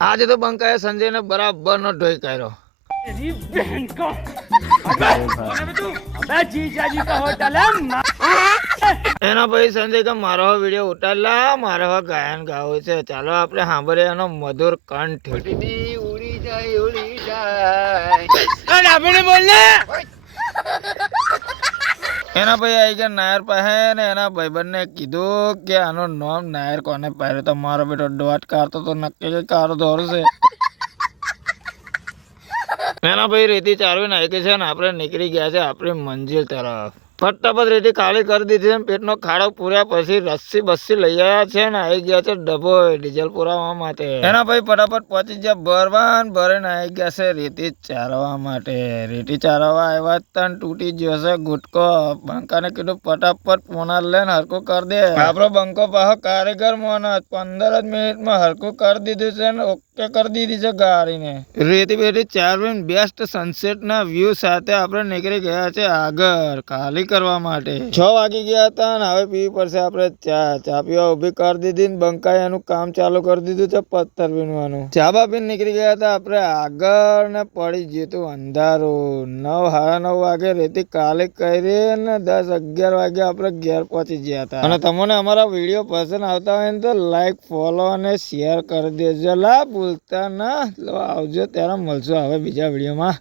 આજે તો બંકાએ સંજયને બરાબર નો ઢોઈ કર્યો. तेरी बहन का अबे जीजाजी का होटल है એના પછી સંજય કે મારો વિડીયો ઉતારલા, મારો ગાયન ગાવું છે, ચાલો આપણે સાંભળીએ એનો મધુર કંઠ. उड़ी जाए આપણે બોલને એના પછી આવી ગયા નાયર પાસે ને એના ભાઈબંધને કીધું કે આનું નામ નાયર કોને પાડ્યું? તો મારો બેટો દોટ કાઢતો તો નક્કી કે કારો દોરશે. એના પછી રેતી ચારવી નાખી છે ને આપણે નીકળી ગયા છે આપણી મંજિલ તરફ. ફટાફટ રેતી ખાલી કરી દીધી છે, પેટનો ખાડો પૂર્યા પછી રસ્સી બસ્સી લઈ આવ્યા છે ને આવી ગયા છે ડભોઈ ડીઝલ પુરાવા માટે. એના પછી ફટાફટ પહોંચી ગયા ભરવાન ભરીને આવી ગયા છે રેતી ચારવા માટે. રેતી ચારવા આવ્યા તન તૂટી ગયો છે ગુટકો. બંકાને કીધું ફટાફટ પોના લઈને હરકું કરી દે. આપણો બંકો પાછો કારીગર મોનો 15 જ મિનિટમાં હરકું કરી દીધું છે ને ઓકે કરી દીધી છે ગાડીને. રેતી બેટી ચારવીને બેસ્ટ સનસેટ ના વ્યૂ સાથે આપણે નીકળી ગયા છે આગળ ખાલી કરવા માટે. 6 વાગી ગયા હતા ને હવે પીવી પડશે આપણે ચા પીવા ઉભી કરી દીધી ને બંકાએ એનું કામ ચાલુ કરી દીધું છે પથ્થર વીણવાનું. ચા બા પીને નીકળી ગયા હતા આપણે આગળ ને પડી ગયું હતું અંધારું. 9 સાડા 9 વાગે રેતી ખાલી કરી ને 10 11 વાગે આપણે ઘેર પહોંચી ગયા હતા. અને તમને અમારા વિડીયો પસંદ આવતા હોય ને તો લાઈક ફોલો અને શેર કરી દેજો. લા ભૂલતા ના આવજો ત્યારે મળશું હવે બીજા વિડીયોમાં.